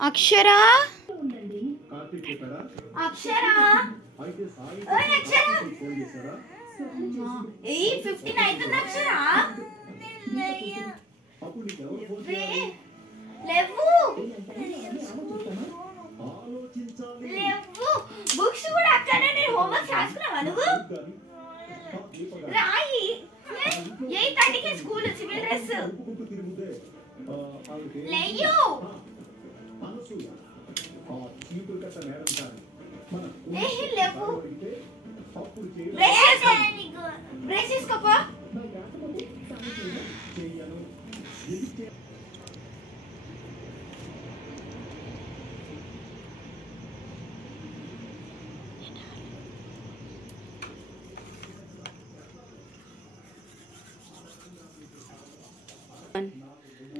అక్షర అక్షర ఓయ్ అక్షర 8:15 అవుతుంది అక్షర లేవు లేవు బుక్స్ కూడా అక్కడే నేను హోంవర్క్ రాసుకున్నావా నువ్వు రాయి 8:30కి స్కూల్ సివిల్ డ్రెస్ లేయో లేవు బ్రష్ తీసుకోపో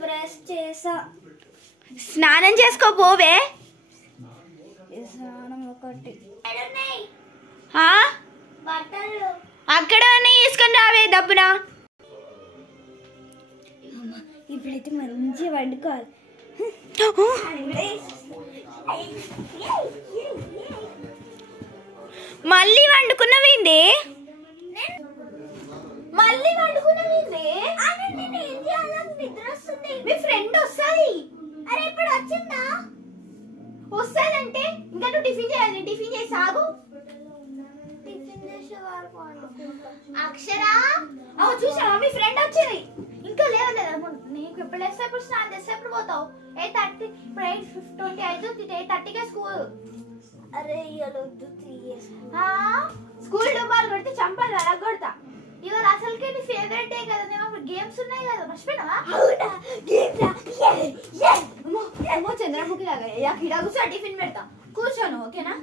బ్రష్ చేసా స్నానం చేసుకోపోవే స్నానం ఒకటి బట్టలు అక్కడ తీసుకొని రావే డబ్బునా ఇప్పుడైతే మంచిగా వండుకోవాలి మళ్ళీ వండుకున్నవింది మళ్ళీ వండుకున్నవింది నిద్ర వస్తుంది మీ ఫ్రెండ్ వస్తుంది అరే ఇప్పుడు వచ్చిందా వస్తుందంటే ఇంకా నువ్వు టిఫిన్ చేయాలి టిఫిన్ చేసి సాగు టిఫిన్ చేసే వరకు అక్షరా అవు చూసావా మీ ఫ్రెండ్ వచ్చింది ఇంకా లేవలేదు నీకు ఎప్పుడు లేస్తే ఇప్పుడు స్నానం చేస్తే ఎప్పుడు పోతావు 8:30 ఇప్పుడు 8:20 అవుతుంది 8:30కే స్కూల్ అరే ఇవ్వలేదు 3 years స్కూల్ డుబ్బాలు కొడితే చంపాలి అలా కొడతా ఇవాళ అసలుకే నీ ఫేవరెట్ డే కదా నేను అప్పుడు గేమ్స్ ఉన్నాయి కదా మర్చిపోయినావా ఏమో చంద్రముఖి లాగా ఇక్కడ కూర్చో టిఫిన్ పెడతా కూర్చోను ఓకేనా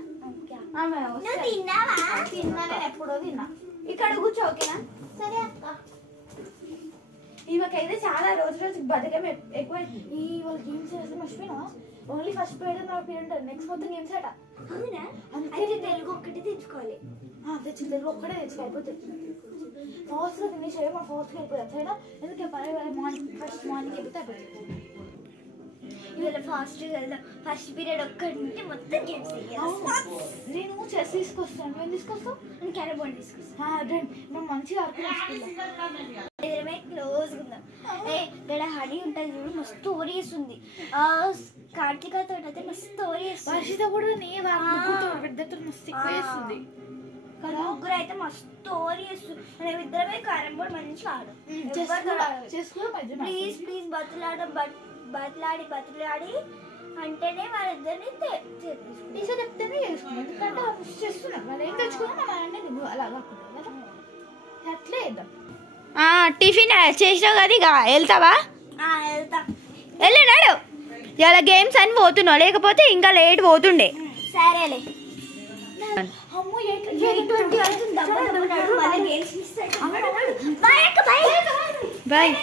తిన్నావా తిన్నా నేను ఎప్పుడో తిన్నా ఇక్కడ కూర్చో ఓకేనా సరే అక్క ఈమెకైతే చాలా రోజు బతకం ఎక్కువ ఇవాళ గేమ్స్ చేస్తే మర్చిపోయినావా ఓన్లీ ఫస్ట్ పీరియడ్ నా పీరియడ్ నెక్స్ట్ మొత్తం గేమ్స్ అట అవునా అయితే తెలుగు ఒక్కటి తెచ్చుకోవాలి తెచ్చి తెలుగు ఒక్కడే తెచ్చుకోకపోతుంది ఫాస్ట్గా ఫినిష్ అయ్యి మనం ఫాస్ట్గా అయిపోతాం సరేనా ఎందుకంటే మార్నింగ్ ఫస్ట్ మార్నింగ్ అయిపోతే అయిపోతుంది ఇవాళ ఫాస్ట్గా వెళ్దాం ఫస్ట్ పీరియడ్ ఒక్కటి నుండి మొత్తం గేమ్స్ నేను చెస్ తీసుకొస్తాను నువ్వేం తీసుకొస్తావు నేను క్యారమ్ బోర్డ్ తీసుకొస్తాను మనం మంచిగా ఆడుకుని క్లోజ్ ఉందాం ఇక్కడ హనీ ఉంటుంది చూడు మస్తు స్టోరీ వేస్తుంది కార్తీక తోటి అయితే మస్తు స్టోరీ వేస్తుంది వర్షిత కూడా పెద్దతో మస్తు ఎక్కువ వేస్తుంది ముగ్గురు అయితే మస్తు స్టోరీ వేస్తుంది మనం ఇద్దరమే క్యారమ్ బోర్డ్ మంచిగా ఆడు ప్లీజ్ ప్లీజ్ బతులాడి అంటేనే వాళ్ళిద్దరిని ఈసారి చెప్తేనే చేసుకున్నాం ఎందుకంటే చేస్తున్నాం వాళ్ళు ఏం తెచ్చుకున్నా మనం అంటే నువ్వు అలా కాకుండా కదా అట్లే వేద్దాం టిఫిన్ చేసినావు కదా ఇక వెళ్తావా వెళ్తా వెళ్ళినాడు ఇలా గేమ్స్ అని పోతున్నావు లేకపోతే ఇంకా లేట్ పోతుండే సరేలే బాయ్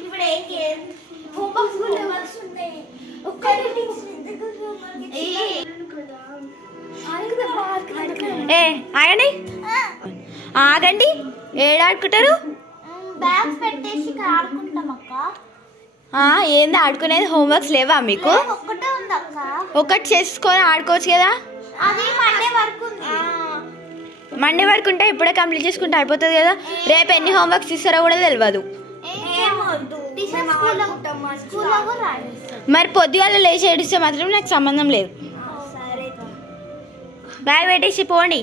ఇప్పుడు ఏం హోంవర్క్స్ కూడా వస్తున్నాయి ఆగండి ఆగండి ఏడాడుకుంటారు బ్యాగ్స్ పెట్టేసి ఆడుకుంటాం అక్క ఏంది ఆడుకునేది హోంవర్క్స్ లేవా మీకు ఒక్కటే ఉంది అక్క ఒకటి చేసుకొని ఆడుకోవచ్చు కదా అది మండే వరకు మండే వరకు ఉంటే ఇప్పుడే కంప్లీట్ చేసుకుంటే అయిపోతుంది కదా రేపు ఎన్ని హోంవర్క్స్ ఇస్తారో కూడా తెలియదు మరి పొద్దుగాల లేచి ఏడిస్తే మాత్రం నాకు సంబంధం లేదు సరే బాయ్ పెట్టేసి పోండి